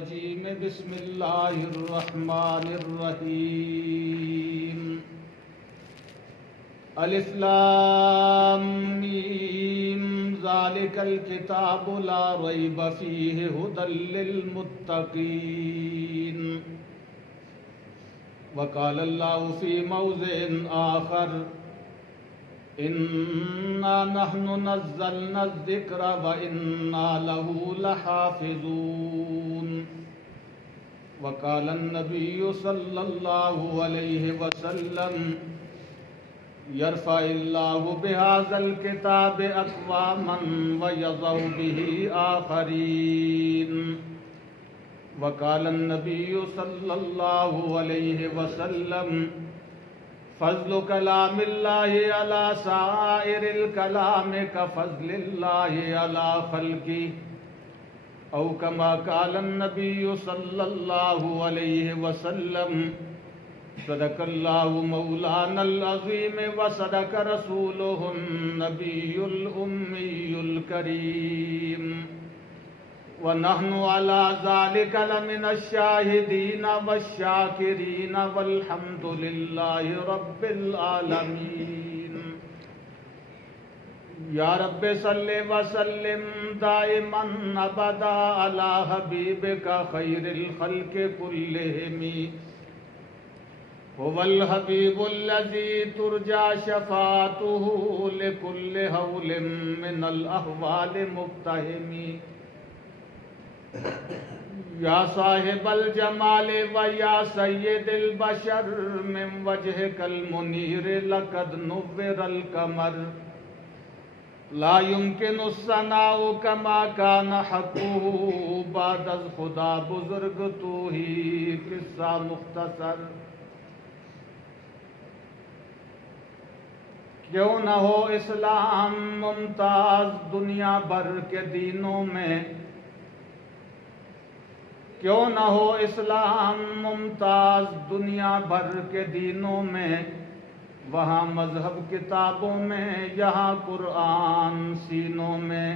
الرجيم بسم الله الرحمن الرحيم الف لام ميم ذلك الكتاب لا ريب فيه هدى للمتقين وقال الله في موضع آخر إنا نحن نزلنا الذكر وإنا له لحافظون وقال النبي صلى الله عليه وسلم يرفع الله بهذا الكتاب أقواما ويضع به آخرين وقال النبي صلى الله عليه وسلم فضل كلام الله على سائر الكلام كفضل الله على خلقه أو كما قال النبي صلى الله عليه وسلم صدق الله مولانا العظيم وصدق رسوله النبي الأمي الكريم ونحن على ذلك لمن الشاهدين والشاكرين والحمد لله رب العالمين یا رب صل وسلم دائما ابدا على حبيبك خير الخلق كلهم هو الحبيب الذي ترجى شفاعته لكل هول من الأحوال مقتحم یا صاحب الجمال و یا سید البشر من وجهك المنیر لقد نور القمر لا يمكن الثناء كما كان حقه بعد از خدا بزرگ تو ہی قصہ مختصر کیوں نہ ہو اسلام ممتاز دنیا بھر کے دینوں میں کیوں نہ ہو اسلام ممتاز دنیا بھر کے دینوں میں وہاں مذہب کتابوں میں یہاں قرآن سینوں میں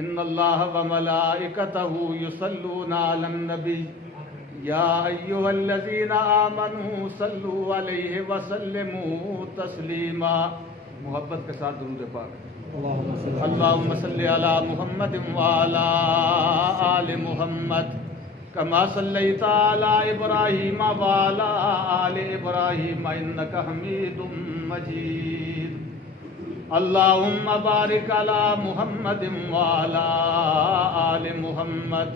ان اللہ وملائکتہ یصلون علی النبی یا ایھا الذین آمنوا صلوا علیہ وسلموا تسلیما محبت کے ساتھ درود پاک اللہم صلی علی محمد وعلی آل محمد کما صلیت علی ابراہیم وعلی آل ابراہیم انک حمید مجید اللہم بارک علی محمد وعلی آل محمد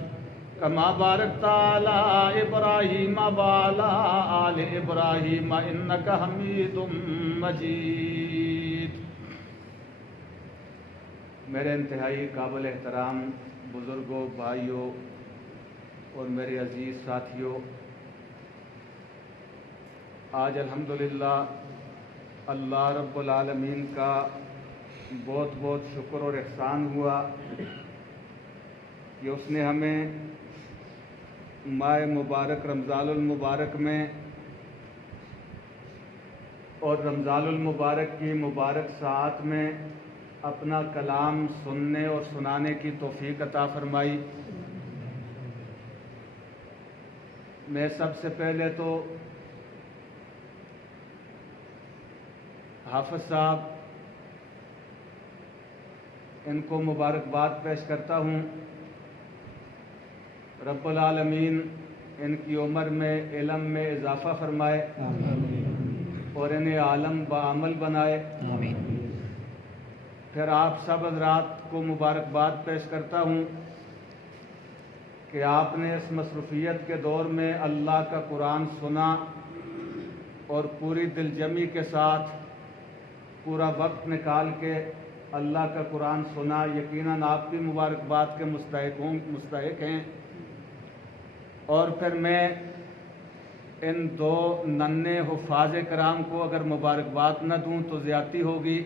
کما بارکت علی ابراہیم وعلی آل ابراہیم انک حمید مجید میرے انتہائی قابل احترام بزرگوں، بھائیوں اور میرے عزیز ساتھیوں، آج الحمدللہ اللہ رب العالمین کا بہت بہت شکر اور احسان ہوا کہ اس نے ہمیں ماہ مبارک رمضان المبارک میں اور رمضان المبارک کی مبارک ساعت میں اپنا کلام سننے اور سنانے کی توفیق عطا فرمائی۔ میں سب سے پہلے تو حافظ صاحب ان کو مبارکباد پیش کرتا ہوں، رب العالمین ان کی عمر میں علم میں اضافہ فرمائے اور انہیں عالم بعمل بنائے۔ پھر آپ سب حضرات کو مبارکباد پیش کرتا ہوں کہ آپ نے اس مصروفیت کے دور میں اللہ کا قرآن سنا اور پوری دل جمی کے ساتھ پورا وقت نکال کے اللہ کا قرآن سنا۔ یقیناً آپ بھی مبارکباد کے مستحق ہیں۔ اور پھر میں ان دو ننھے حفاظ کرام کو اگر مبارکباد نہ دوں تو زیادتی ہوگی،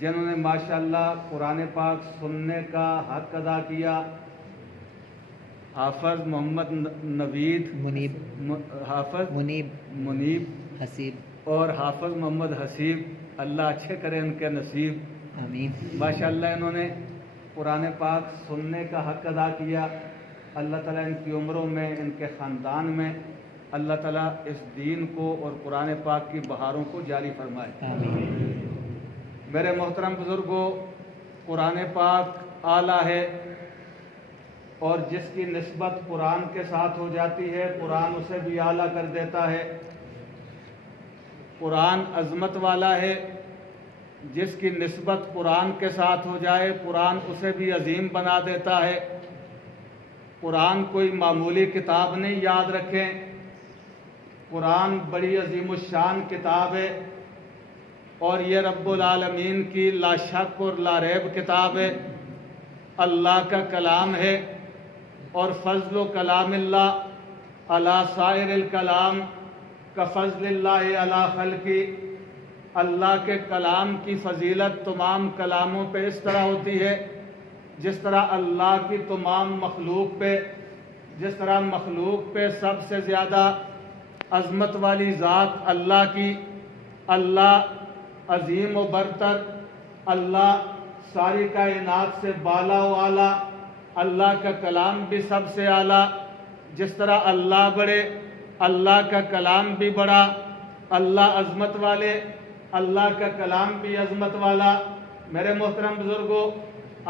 جنہوں نے ماشاءاللہ قرآن پاک سننے کا حق ادا کیا۔ حافظ محمد نوید منیب حسیب اور حافظ محمد حسیب، اللہ اچھے کرے ان کے نصیب۔ آمین۔ ماشاءاللہ انہوں نے قرآن پاک سننے کا حق ادا کیا، اللہ تعالیٰ ان کی عمروں میں، ان کے خاندان میں اللہ تعالیٰ اس دین کو اور قرآن پاک کی بہاروں کو جاری فرمائے۔ میرے محترم بزرگوں، قرآن پاک اعلیٰ ہے، اور جس کی نسبت قرآن کے ساتھ ہو جاتی ہے قرآن اسے بھی اعلیٰ کر دیتا ہے۔ قرآن عظمت والا ہے، جس کی نسبت قرآن کے ساتھ ہو جائے قرآن اسے بھی عظیم بنا دیتا ہے۔ قرآن کوئی معمولی کتاب نہیں، یاد رکھیں، قرآن بڑی عظیم الشان کتاب ہے، اور یہ رب العالمین کی لا شک اور لا ریب کتاب ہے، اللہ کا کلام ہے، اور فضل و کلام اللہ علی سائر الکلام کفضل اللہ علی خلقی، اللہ کے کلام کی فضیلت تمام کلاموں پہ اس طرح ہوتی ہے جس طرح اللہ کی تمام مخلوق پہ، جس طرح مخلوق پہ سب سے زیادہ عظمت والی ذات اللہ کی، اللہ عظیم و برتر، اللہ ساری کائنات سے بالا و اعلیٰ، اللہ کا کلام بھی سب سے اعلیٰ، جس طرح اللہ بڑے اللہ کا کلام بھی بڑا، اللہ عظمت والے اللہ کا کلام بھی عظمت والا۔ میرے محترم بزرگوں،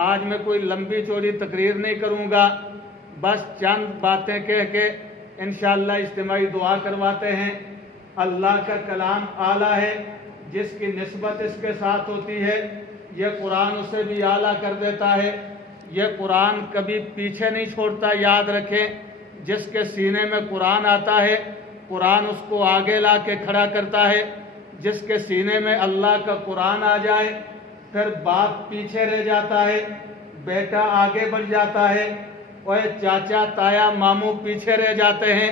آج میں کوئی لمبی چوڑی تقریر نہیں کروں گا، بس چند باتیں کہہ کے انشاءاللہ اجتماعی دعا کرواتے ہیں۔ اللہ کا کلام اعلیٰ ہے، جس کی نسبت اس کے ساتھ ہوتی ہے یہ قرآن اسے بھی اعلیٰ کر دیتا ہے۔ یہ قرآن کبھی پیچھے نہیں چھوڑتا، یاد رکھیں، جس کے سینے میں قرآن آتا ہے قرآن اس کو آگے لا کے کھڑا کرتا ہے۔ جس کے سینے میں اللہ کا قرآن آ جائے پھر باپ پیچھے رہ جاتا ہے، بیٹا آگے بڑھ جاتا ہے، اور چاچا تایا ماموں پیچھے رہ جاتے ہیں،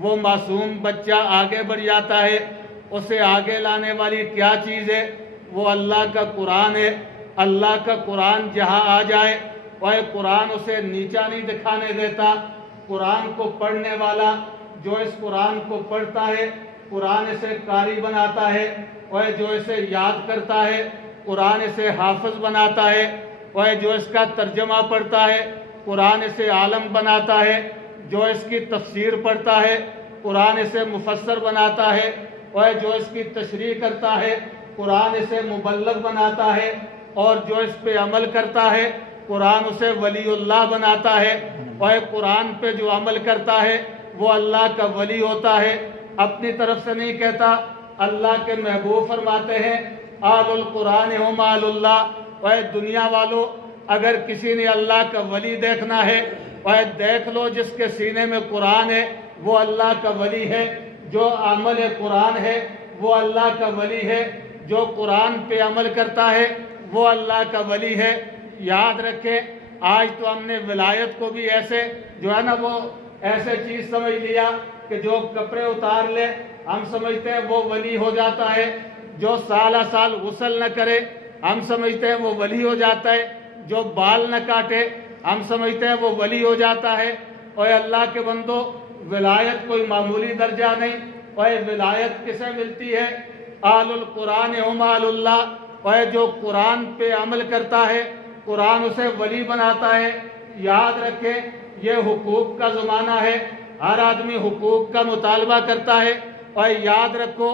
وہ معصوم بچہ آگے بڑھ جاتا ہے۔ اسے آگے لانے والی کیا چیز ہے؟ وہ اللہ کا قرآن ہے۔ اللہ کا قرآن جہاں آ جائے اور قرآن اسے نیچا نہیں دکھانے دیتا۔ قرآن کو پڑھنے والا جو اس قرآن کو پڑھتا ہے قرآن اسے قاری بناتا ہے، اور جو اسے یاد کرتا ہے قرآن اسے حافظ بناتا ہے، اور جو اس کا ترجمہ پڑھتا ہے قرآن اسے عالم بناتا ہے، جو اس کی تفسیر پڑھتا ہے قرآن اسے مفسر بناتا ہے، اور جو اس کی تشریح کرتا ہے قرآن اسے مبلغ بناتا ہے، اور جو اس پہ عمل کرتا ہے قرآن اسے ولی اللہ بناتا ہے، اور قرآن پہ جو عمل کرتا ہے وہ اللہ کا ولی ہوتا ہے۔ اپنی طرف سے نہیں کہتا، اللہ کے محبوب فرماتے ہیں آل القرآن ہم آل اللہ۔ اور دنیا والوں، اگر کسی نے اللہ کا ولی دیکھنا ہے اور دیکھ لو جس کے سینے میں قرآن ہے وہ اللہ کا ولی ہے، جو عمل قرآن ہے وہ اللہ کا ولی ہے، جو قرآن پہ عمل کرتا ہے وہ اللہ کا ولی ہے۔ یاد رکھیں، آج تو ہم نے ولایت کو بھی ایسے جو ہے نا وہ ایسے چیز سمجھ لیا کہ جو کپڑے اتار لے ہم سمجھتے ہیں وہ ولی ہو جاتا ہے، جو سالہ سال غسل نہ کرے ہم سمجھتے ہیں وہ ولی ہو جاتا ہے، جو بال نہ کاٹے ہم سمجھتے ہیں وہ ولی ہو جاتا ہے۔ اور اللہ کے بندو، ولایت کوئی معمولی درجہ نہیں، اور ولایت کسے ملتی ہے؟ آل القرآن ہم آل اللہ۔ اور جو قرآن پہ عمل کرتا ہے قرآن اسے ولی بناتا ہے۔ یاد رکھیں، یہ حقوق کا زمانہ ہے، ہر آدمی حقوق کا مطالبہ کرتا ہے، اور یاد رکھو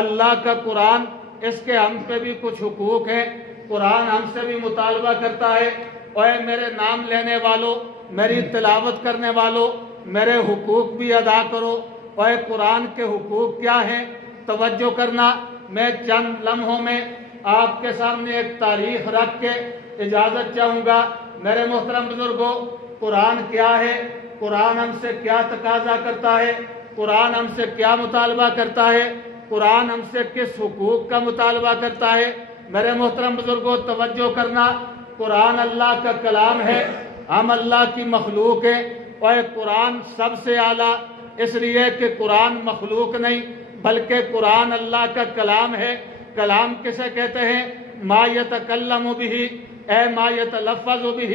اللہ کا قرآن، اس کے ہم پہ بھی کچھ حقوق ہیں، قرآن ہم سے بھی مطالبہ کرتا ہے، اور میرے نام لینے والوں، میری تلاوت کرنے والوں، میرے حقوق بھی ادا کرو۔ اور قرآن کے حقوق کیا ہیں؟ توجہ کرنا، میں چند لمحوں میں آپ کے سامنے ایک تاریخ رکھ کے اجازت چاہوں گا۔ میرے محترم بزرگوں، قرآن کیا ہے؟ قرآن ہم سے کیا تقاضا کرتا ہے؟ قرآن ہم سے کیا مطالبہ کرتا ہے؟ قرآن ہم سے کس حقوق کا مطالبہ کرتا ہے؟ میرے محترم بزرگوں توجہ کرنا، قرآن اللہ کا کلام ہے، ہم اللہ کی مخلوق ہیں، اور قرآن سب سے اعلیٰ اس لیے کہ قرآن مخلوق نہیں بلکہ قرآن اللہ کا کلام ہے۔ کلام کسے کہتے ہیں؟ ما یتکلم بہ، اے ما یتلفظ بہ،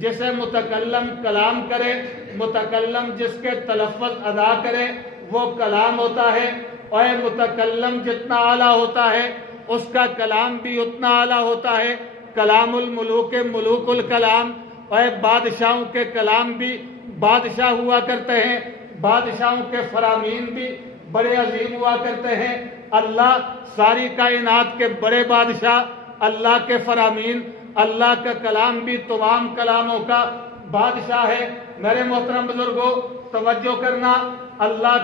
جسے متکلم کلام کرے، متکلم جس کے تلفظ ادا کرے وہ کلام ہوتا ہے، اور متکلم جتنا اعلیٰ ہوتا ہے اس کا کلام بھی اتنا اعلیٰ ہوتا ہے۔ کلام الملوک ملوک الکلام، اور بادشاہوں کے کلام بھی بادشاہ ہوا کرتے ہیں، بادشاہوں کے فرامین بھی بڑے عظیم ہوا کرتے ہیں۔ اللہ ساری کائنات کے بڑے بادشاہ، اللہ کے فرامین، اللہ کا کلام بھی تمام کلاموں کا بادشاہ ہے۔ میرے محترم بزرگوں، توجہ کرنا، اللہ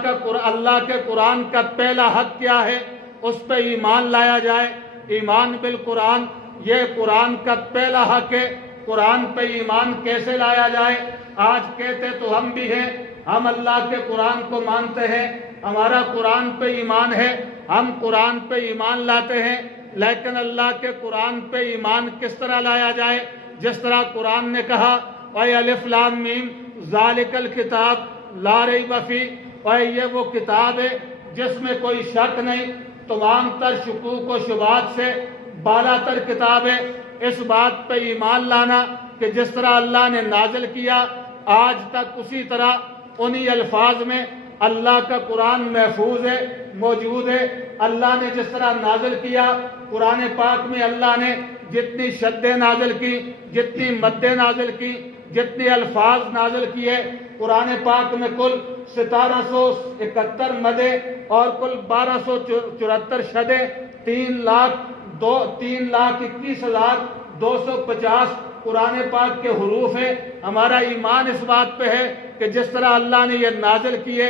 کے قرآن کا پہلا حق کیا ہے؟ اس پہ ایمان لایا جائے۔ ایمان بالقرآن، یہ قرآن کا پہلا حق ہے۔ قرآن پہ ایمان کیسے لایا جائے؟ آج کہتے تو ہم بھی ہیں، ہم اللہ کے قرآن کو مانتے ہیں، ہمارا قرآن پہ ایمان ہے، ہم قرآن پہ ایمان لاتے ہیں، لیکن اللہ کے قرآن پہ ایمان کس طرح لایا جائے؟ جس طرح قرآن نے کہا اے الف لام میم ذالک الکتاب لا ریب فیہ، اے یہ وہ کتاب ہے جس میں کوئی شک نہیں، تمام تر شکوک و شبہات سے بالا تر کتاب ہے۔ اس بات پہ ایمان لانا کہ جس طرح اللہ نے نازل کیا آج تک اسی طرح انہی الفاظ میں اللہ کا قرآن محفوظ ہے، موجود ہے۔ اللہ نے جس طرح نازل کیا، قرآن پاک میں اللہ نے جتنی شدیں نازل کی، جتنی مدیں نازل کی، جتنے الفاظ نازل کیے، قرآن پاک میں کل 1771 مدیں اور کل 1274 شدیں، 3,21,250 قرآن پاک کے حروف ہیں۔ ہمارا ایمان اس بات پہ ہے کہ جس طرح اللہ نے یہ نازل کیے،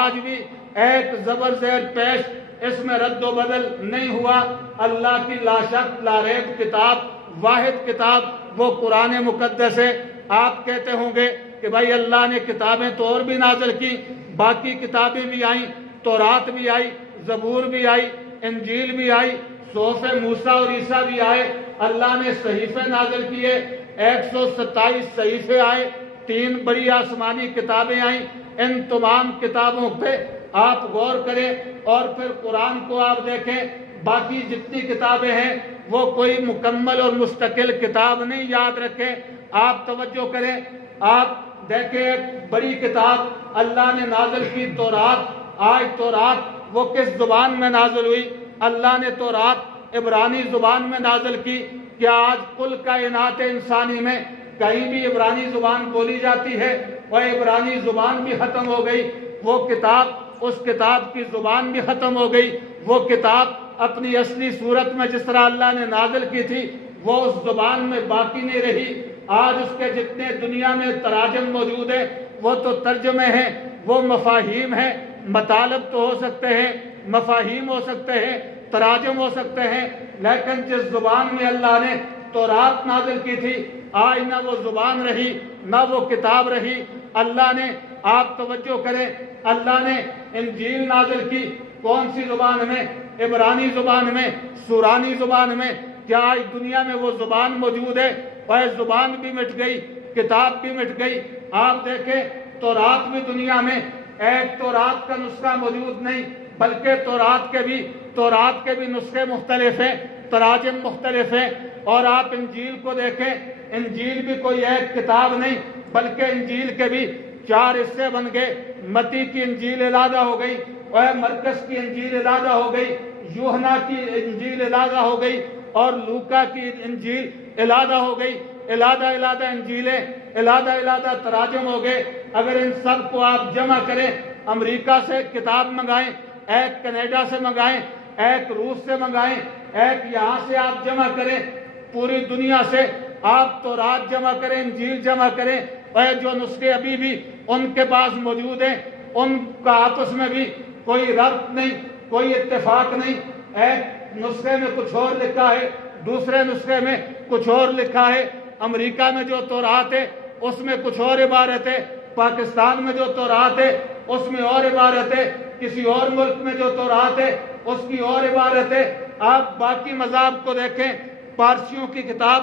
آج بھی ایک زبر زیر پیش اس میں رد و بدل نہیں ہوا۔ اللہ کی لا شک لا ریب کتاب، واحد کتاب وہ قرآن مقدس ہے۔ آپ کہتے ہوں گے کہ بھائی اللہ نے کتابیں تو اور بھی نازل کی، باقی کتابیں بھی آئیں، تورات بھی آئی، زبور بھی آئی، انجیل بھی آئی، صحف موسیٰ اور عیسیٰ بھی آئے۔ اللہ نے صحیفے نازل کیے، 127 صحیفے آئے، 3 بڑی آسمانی کتابیں آئیں۔ ان تمام کتابوں پہ آپ غور کریں اور پھر قرآن کو آپ دیکھیں، باقی جتنی کتابیں ہیں وہ کوئی مکمل اور مستقل کتاب نہیں، یاد رکھیں۔ آپ توجہ کریں، آپ دیکھیں ایک بڑی کتاب اللہ نے نازل کی تورات۔ آج تورات وہ کس زبان میں نازل ہوئی؟ اللہ نے تورات عبرانی زبان میں نازل کی۔ کیا آج کل کائنات انسانی میں کہیں بھی عبرانی زبان بولی جاتی ہے؟ وہ عبرانی زبان بھی ختم ہو گئی، وہ کتاب، اس کتاب کی زبان بھی ختم ہو گئی۔ وہ کتاب اپنی اصلی صورت میں جس طرح اللہ نے نازل کی تھی وہ اس زبان میں باقی نہیں رہی۔ آج اس کے جتنے دنیا میں تراجم موجود ہیں وہ تو ترجمے ہیں، وہ مفاہیم ہیں۔ مطالب تو ہو سکتے ہیں، مفاہیم ہو سکتے ہیں، تراجم ہو سکتے ہیں، لیکن جس زبان میں اللہ نے تورات نازل کی تھی آج نہ وہ زبان رہی، نہ وہ کتاب رہی۔ اللہ نے، آپ توجہ کریں، اللہ نے انجیل نازل کی کون سی زبان میں؟ عبرانی زبان میں، سورانی زبان میں۔ کیا آج دنیا میں وہ زبان موجود ہے؟ وہ زبان بھی مٹ گئی، کتاب بھی مٹ گئی۔ آپ دیکھیں تورات بھی دنیا میں ایک تورات کا نسخہ موجود نہیں، بلکہ تورات کے بھی نسخے مختلف ہیں، تراجم مختلف ہیں۔ اور آپ انجیل کو دیکھیں، انجیل بھی کوئی ایک کتاب نہیں، بلکہ انجیل کے بھی 4 حصے بن گئے۔ متی کی انجیل علیحدہ ہو گئی، اور مرکز کی انجیل علیحدہ ہو گئی، یوحنا کی انجیل علیحدہ ہو گئی، اور لوکا کی انجیل علیحدہ ہو گئی۔ علیحدہ انجیلیں، علیحدہ تراجم ہو گئے۔ اگر ان سب کو آپ جمع کریں، امریکہ سے کتاب منگائیں، ایک کینیڈا سے منگائیں، ایک روس سے منگائیں، ایک یہاں سے آپ جمع کریں، پوری دنیا سے آپ تورات جمع کریں، انجیل جمع کریں، اور جو نسخے ابھی بھی ان کے پاس موجود ہیں ان کا آپس میں بھی کوئی ربط نہیں، کوئی اتفاق نہیں۔ ایک نسخے میں کچھ اور لکھا ہے، دوسرے نسخے میں کچھ اور لکھا ہے۔ امریکہ میں جو تورات ہے اس میں کچھ اور عبارت ہے، پاکستان میں جو تورات ہے اس میں اور عبارت ہے، کسی اور ملک میں جو تورات ہے اس کی اور عبارت ہے۔ آپ باقی مذاہب کو دیکھیں، پارسیوں کی کتاب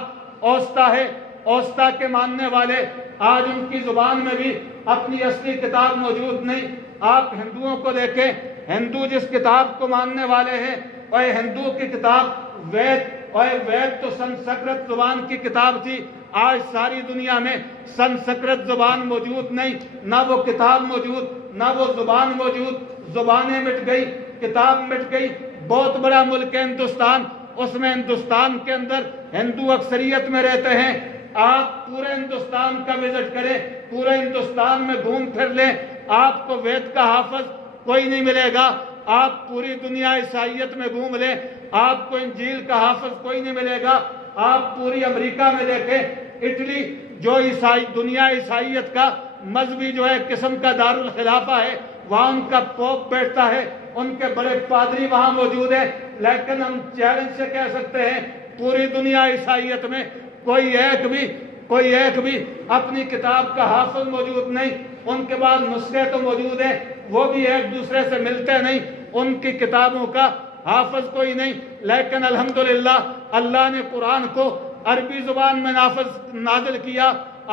اوستا ہے، اوستا کے ماننے والے آج ان کی زبان میں بھی اپنی اصلی کتاب موجود نہیں۔ آپ ہندوؤں کو دیکھیں، ہندو جس کتاب کو ماننے والے ہیں، اور ہندو کی کتاب وید، اور وید تو سنسکرت زبان کی کتاب تھی۔ آج ساری دنیا میں سنسکرت زبان موجود نہیں، نہ وہ کتاب موجود، نہ وہ زبان موجود۔ زبانیں مٹ گئی، کتاب مٹ گئی۔ بہت بڑا ملک ہے ہندوستان، اس میں ہندوستان کے اندر ہندو اکثریت میں رہتے ہیں. آپ پورے ہندوستان کا وزٹ کریں، پورے ہندوستان میں گھوم پھر لیں، آپ کو وید کا حافظ کوئی نہیں ملے گا. آپ پوری دنیا عیسائیت میں گھوم لیں، آپ کو انجیل کا حافظ کوئی نہیں ملے گا. آپ پوری امریکہ میں دیکھیں، اٹلی جو دنیا عیسائیت کا مذہبی جو ہے قسم کا دارالخلافہ ہے، وہاں ان کا پوپ بیٹھتا ہے، ان کے بڑے پادری وہاں موجود ہیں. لیکن ہم چیلنج سے کہہ سکتے ہیں پوری دنیا عیسائیت میں کوئی ایک بھی اپنی کتاب کا حافظ موجود نہیں. ان کے بعد نسخے تو موجود ہیں، وہ بھی ایک دوسرے سے ملتے نہیں، ان کی کتابوں کا حافظ کوئی نہیں. لیکن الحمدللہ اللہ نے قرآن کو عربی زبان میں نازل کیا.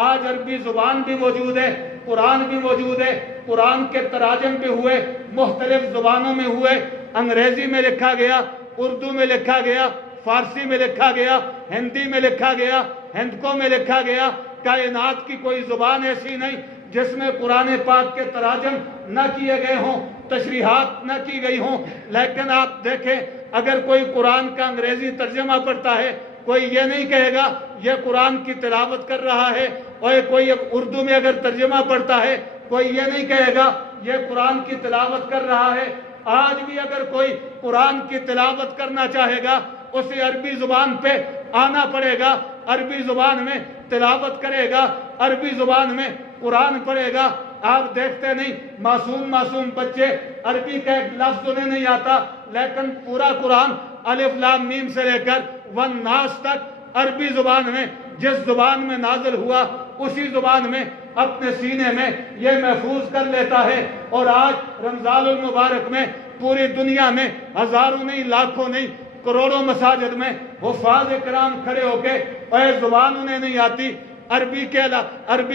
آج عربی زبان بھی موجود ہے، قرآن بھی موجود ہے. قرآن کے تراجم بھی ہوئے، مختلف زبانوں میں ہوئے. انگریزی میں لکھا گیا، اردو میں لکھا گیا، فارسی میں لکھا گیا، ہندی میں لکھا گیا، ہندکو میں لکھا گیا. کائنات کی کوئی زبان ایسی نہیں جس میں قرآن پاک کے تراجم نہ کیے گئے ہوں، تشریحات نہ کی گئی ہوں. لیکن آپ دیکھیں، اگر کوئی قرآن کا انگریزی ترجمہ پڑھتا ہے، کوئی یہ نہیں کہے گا یہ قرآن کی تلاوت کر رہا ہے. اور کوئی اردو میں اگر ترجمہ پڑھتا ہے، کوئی یہ نہیں کہے گا یہ قرآن کی تلاوت کر رہا ہے. آج بھی اگر کوئی قرآن کی تلاوت کرنا چاہے گا، اسے عربی زبان پہ آنا پڑے گا، عربی زبان میں تلاوت کرے گا، عربی زبان میں قرآن پڑھے گا. آپ دیکھتے نہیں، معصوم بچے عربی کا ایک لفظ انہیں نہیں آتا، لیکن پورا قرآن الف لام میم سے لے کر والناس تک عربی زبان میں، جس زبان میں نازل ہوا اسی زبان میں اپنے سینے میں یہ محفوظ کر لیتا ہے. اور آج رمضان المبارک میں پوری دنیا میں ہزاروں نہیں، لاکھوں نہیں، کروڑوں مساجد میں حفاظ کرام کھڑے ہو کے، اور یہ زبان انہیں نہیں آتی، عربی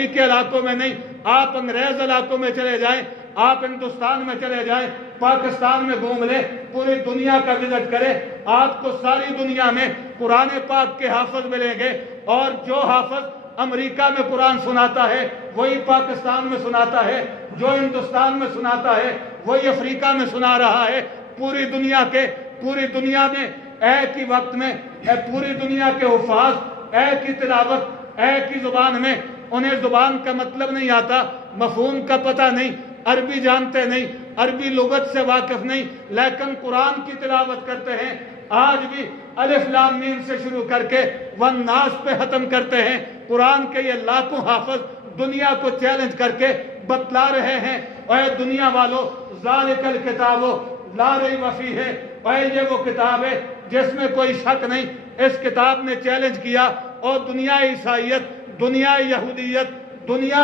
کے علاقوں میں نہیں، آپ انگریز علاقوں میں چلے جائیں، آپ ہندوستان میں چلے جائیں، پاکستان میں گھوم لیں، پوری دنیا کا وزٹ کریں، آپ کو ساری دنیا میں قرآن پاک کے حافظ ملیں گے. اور جو حافظ امریکہ میں قرآن سناتا ہے وہی پاکستان میں سناتا ہے، جو ہندوستان میں سناتا ہے وہی افریقہ میں سنا رہا ہے. پوری دنیا میں ایک ہی وقت میں پوری دنیا کے حفاظ ایک ہی تلاوت ایک ہی زبان میں. انہیں زبان کا مطلب نہیں آتا، مفہوم کا پتہ نہیں، عربی جانتے نہیں، عربی لغت سے واقف نہیں، لیکن قرآن کی تلاوت کرتے ہیں. آج بھی الف لام میم سے شروع کر کے والناس پہ ختم کرتے ہیں. قرآن کے یہ لاکھوں حافظ دنیا کو چیلنج کر کے بتلا رہے ہیں، اے دنیا والوں، ذالک الکتاب لا ریب فیہ ہے، اے یہ وہ کتاب ہے جس میں کوئی شک نہیں. اس کتاب نے چیلنج کیا، اور دنیا عیسائیت، دنیا یہودیت، دنیا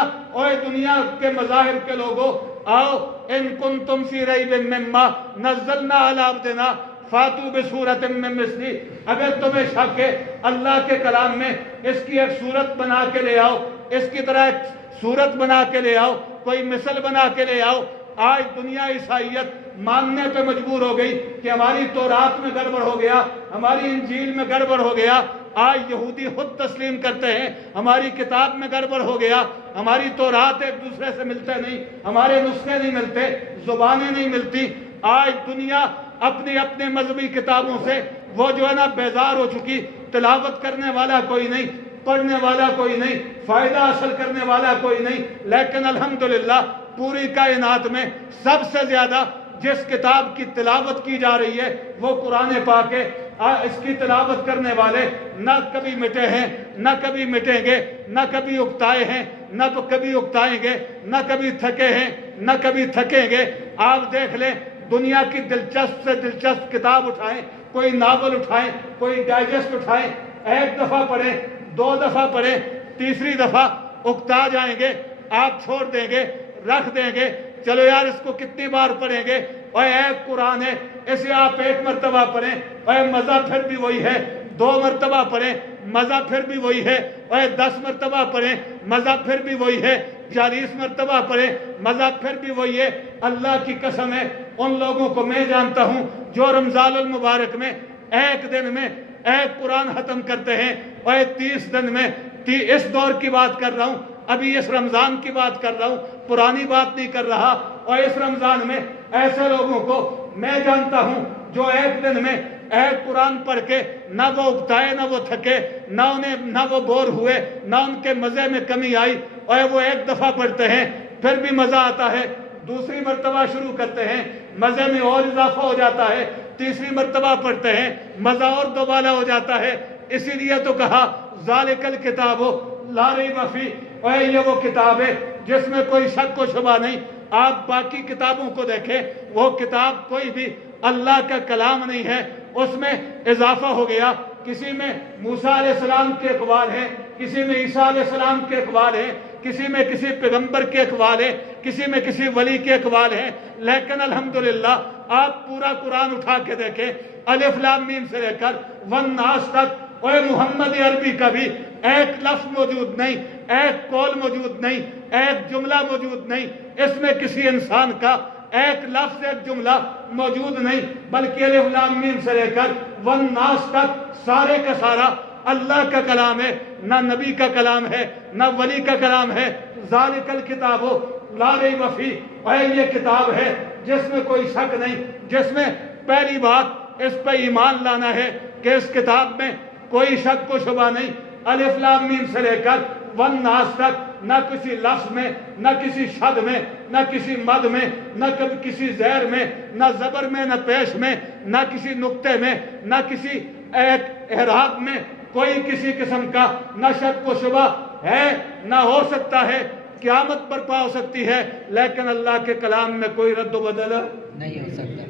کے مذاہب کے لوگوں، آؤ ان کنتم فی ریب مما نزلنا علی عبدنا فاتو بسورۃ من مثلہ. اگر تمہیں شک ہے اللہ کے کلام میں، اس کی ایک صورت بنا کے لے آؤ، اس کی طرح ایک صورت بنا کے لے آؤ، کوئی مثل بنا کے لے آؤ. آج دنیا عیسائیت ماننے پہ مجبور ہو گئی کہ ہماری تورات میں گڑبڑ ہو گیا، ہماری انجیل میں گڑبڑ ہو گیا. آج یہودی خود تسلیم کرتے ہیں ہماری کتاب میں گڑبڑ ہو گیا، ہماری تورات ایک دوسرے سے ملتے نہیں، ہمارے نسخے نہیں ملتے، زبانیں نہیں ملتی. آج دنیا اپنے مذہبی کتابوں سے وہ جو ہے نا بیزار ہو چکی. تلاوت کرنے والا کوئی نہیں، پڑھنے والا کوئی نہیں، فائدہ حاصل کرنے والا کوئی نہیں. لیکن الحمدللہ پوری کائنات میں سب سے زیادہ جس کتاب کی تلاوت کی جا رہی ہے وہ قرآن پاک ہے. اس کی تلاوت کرنے والے نہ کبھی مٹے ہیں، نہ کبھی مٹیں گے، نہ کبھی اکتائے ہیں، نہ کبھی اکتائیں گے، نہ کبھی تھکے ہیں، نہ کبھی تھکیں گے. آپ دیکھ لیں، دنیا کی دلچسپ سے دلچسپ کتاب اٹھائیں، کوئی ناول اٹھائیں، کوئی ڈائجسٹ اٹھائیں، ایک دفعہ پڑھیں، 2 دفعہ پڑھیں، تیسری دفعہ اکتا جائیں گے، آپ چھوڑ دیں گے، رکھ دیں گے. چلو یار اس کو کتنی بار پڑھیں گے، اور ایک قرآن ہے، اسے آپ 1 مرتبہ پڑھیں اور مزہ پھر بھی وہی ہے. 2 مرتبہ پڑھیں، مزہ پھر بھی وہی ہے. اور 10 مرتبہ پڑھیں، مزہ پھر بھی وہی ہے. 40 مرتبہ پڑھیں، مزہ پھر بھی وہی ہے. اللہ کی قسم ہے، ان لوگوں کو میں جانتا ہوں جو رمضان المبارک میں ایک دن میں ایک قرآن ختم کرتے ہیں، اور 30 دن میں، اس دور کی بات کر رہا ہوں، ابھی اس رمضان کی بات کر رہا ہوں، پرانی بات نہیں کر رہا. اور اس رمضان میں ایسے لوگوں کو میں جانتا ہوں جو ایک دن میں ایک قرآن پڑھ کے نہ وہ اکتائے نہ وہ تھکے، نہ وہ بور ہوئے، نہ ان کے مزے میں کمی آئی، اور وہ ایک دفعہ پڑھتے ہیں پھر بھی مزہ آتا ہے، دوسری مرتبہ شروع کرتے ہیں مزے میں اور اضافہ ہو جاتا ہے، تیسری مرتبہ پڑھتے ہیں مزہ اور دوبالا ہو جاتا ہے۔ اسی لیے تو کہا ذالک الکتاب لا ریب فیہ، اور یہ وہ کتاب ہے جس میں کوئی شک و شبہ نہیں۔ آپ باقی کتابوں کو دیکھیں، وہ کتاب کوئی بھی اللہ کا کلام نہیں ہے، اس میں اضافہ ہو گیا، کسی میں موسیٰ علیہ السلام کے اقوال ہیں، کسی میں عیسیٰ علیہ السلام کے اقوال ہیں، کسی میں کسی پیغمبر کے اقوال ہیں، کسی میں کسی ولی کے اقوال ہیں، لیکن الحمدللہ آپ پورا قرآن اٹھا کے دیکھیں، الف لام میم سے لے کر والناس تک، اور محمد عربی کا بھی ایک لفظ موجود نہیں، ایک قول موجود نہیں، ایک جملہ موجود نہیں، اس میں کسی انسان کا ایک لفظ ایک جملہ موجود نہیں، بلکہ الف لام میم سے لے کر والناس تک سارے کا سارا اللہ کا کلام ہے، نہ نبی کا کلام ہے، نہ ولی کا کلام ہے۔ ذالک الکتاب لا ریب فیہ، اور یہ کتاب ہے جس میں کوئی شک نہیں، جس میں پہلی بات اس پہ ایمان لانا ہے کہ اس کتاب میں کوئی شک و شبہ نہیں، الف لام میم سے لے کر والناس تک، نہ کسی لفظ میں، نہ کسی شد میں، نہ کسی مد میں، نہ کسی زیر میں، نہ زبر میں، نہ پیش میں، نہ کسی نقطے میں، نہ کسی ایک اعراب میں کوئی کسی قسم کا نہ شک و شبہ ہے، نہ ہو سکتا ہے، قیامت برپا ہو سکتی ہے، لیکن اللہ کے کلام میں کوئی رد و بدل نہیں ہو سکتا۔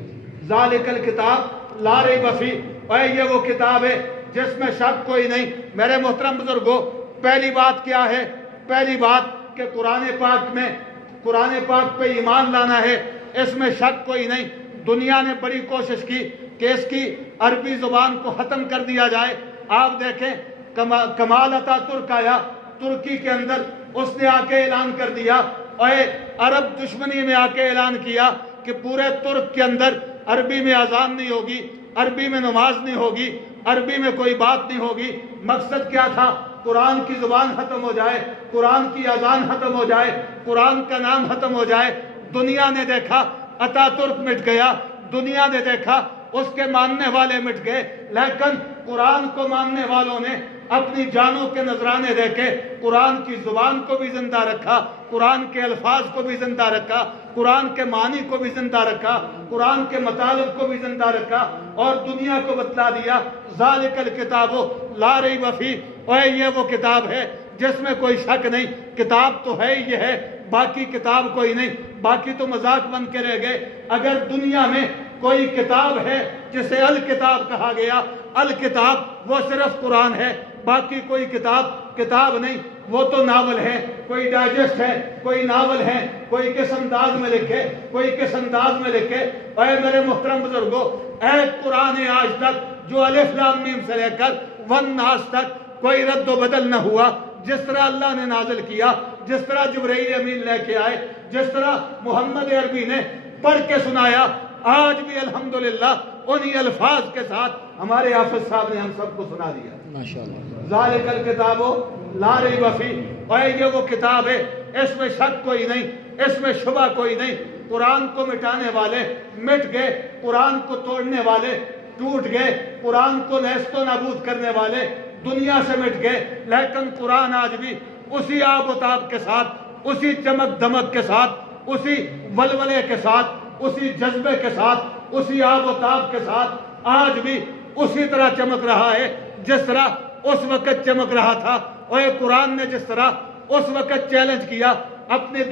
ذالک الکتاب لا ریب فیہ، اور یہ وہ کتاب ہے جس میں شک کوئی نہیں۔ میرے محترم بزرگوں، پہلی بات کیا ہے؟ پہلی بات کہ قرآن پاک پہ ایمان لانا ہے، اس میں شک کوئی نہیں۔ دنیا نے بڑی کوشش کی کہ اس کی عربی زبان کو ختم کر دیا جائے۔ آپ دیکھیں کمال اتا ترک آیا ترکی کے اندر، اس نے آ کے اعلان کر دیا، اور عرب دشمنی میں آ کے اعلان کیا کہ پورے ترک کے اندر عربی میں اذان نہیں ہوگی، عربی میں نماز نہیں ہوگی، عربی میں کوئی بات نہیں ہوگی۔ مقصد کیا تھا؟ قرآن کی زبان ختم ہو جائے، قرآن کی اذان ختم ہو جائے، قرآن کا نام ختم ہو جائے۔ دنیا نے دیکھا اتا ترک مٹ گیا، دنیا نے دیکھا اس کے ماننے والے مٹ گئے، لیکن قرآن کو ماننے والوں نے اپنی جانوں کے نذرانے دے کے قرآن کی زبان کو بھی زندہ رکھا، قرآن کے الفاظ کو بھی زندہ رکھا، قرآن کے معنی کو بھی زندہ رکھا، قرآن کے مطالب کو بھی زندہ رکھا، اور دنیا کو بتلا دیا ذالک الکتاب لا ریب فیہ، اور یہ وہ کتاب ہے جس میں کوئی شک نہیں۔ کتاب تو ہے ہی یہ ہے، باقی کتاب کوئی نہیں، باقی تو مذاق بن کے رہ گئے۔ اگر دنیا میں کوئی کتاب ہے جسے الکتاب کہا گیا، الکتاب وہ صرف قرآن ہے، باقی کوئی کتاب نہیں، وہ تو ناول ہے، کوئی ڈائجسٹ ہے، کوئی ناول ہے، کوئی کس انداز میں لکھے، کوئی کس انداز میں لکھے۔ اے میرے محترم بزرگوں، ایک قرآن ہے آج تک جو الف لام میم سے لے کر والناس تک کوئی رد و بدل نہ ہوا، جس طرح اللہ نے نازل کیا، جس طرح جبرائیل امین لے کے آئے، جس طرح محمد عربی نے پڑھ کے سنایا، آج بھی الحمدللہ انہی الفاظ کے ساتھ ہمارے حافظ صاحب نے ہم سب کو سنا دیا۔ ماشاءاللہ۔ ذالک الکتاب لا ریب فیہ، اور یہ وہ کتاب ہے، اس میں شک کوئی نہیں، اس میں شبہ کوئی نہیں۔ قرآن کو مٹانے والے مٹ گئے، قرآن کو توڑنے والے ٹوٹ گئے، قرآن کو نیست و نابود کرنے والے دنیا سے مٹ گئے، لیکن قرآن آج بھی اسی آب و تاب کے ساتھ، اسی چمک دمک کے ساتھ، اسی ولولے کے ساتھ، اسی جذبے کے ساتھ، اسی آب و تاب کے ساتھ آج بھی اسی طرح چمک رہا ہے جس طرح اس وقت چمک رہا تھا۔ اور قرآن نے جس طرح اس وقت چیلنج کیا، اپنے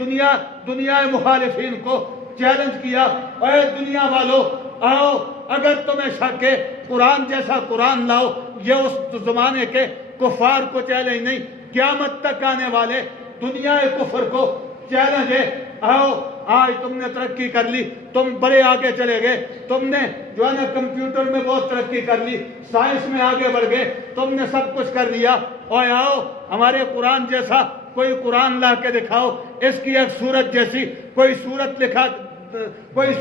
دنیا مخالفین کو چیلنج کیا، اے دنیا والو آؤ، اگر تمہیں شک ہے قرآن جیسا قرآن لاؤ۔ یہ اس زمانے کے کفار کو چیلنج نہیں، قیامت تک آنے والے دنیا کفر کو چیلنج ہے، آؤ آج تم نے ترقی کر لی، تم بڑے آگے چلے گئے، تم نے جو ہے نا کمپیوٹر میں بہت ترقی کر لی، سائنس میں آگے بڑھ گئے، تم نے سب کچھ کر لیا، اور آؤ ہمارے قرآن جیسا کوئی قرآن لا کے دکھاؤ، اس کی ایک صورت جیسی کوئی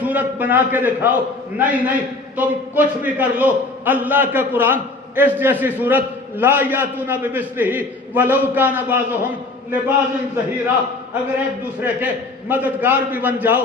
صورت بنا کے دکھاؤ۔ نہیں، تم کچھ بھی کر لو، اللہ کا قرآن اس جیسی صورت لا یاتون بمثلہ ولو کان بعضهم لبعض ظہیرا، اگر ایک دوسرے کے مددگار بھی بن جاؤ،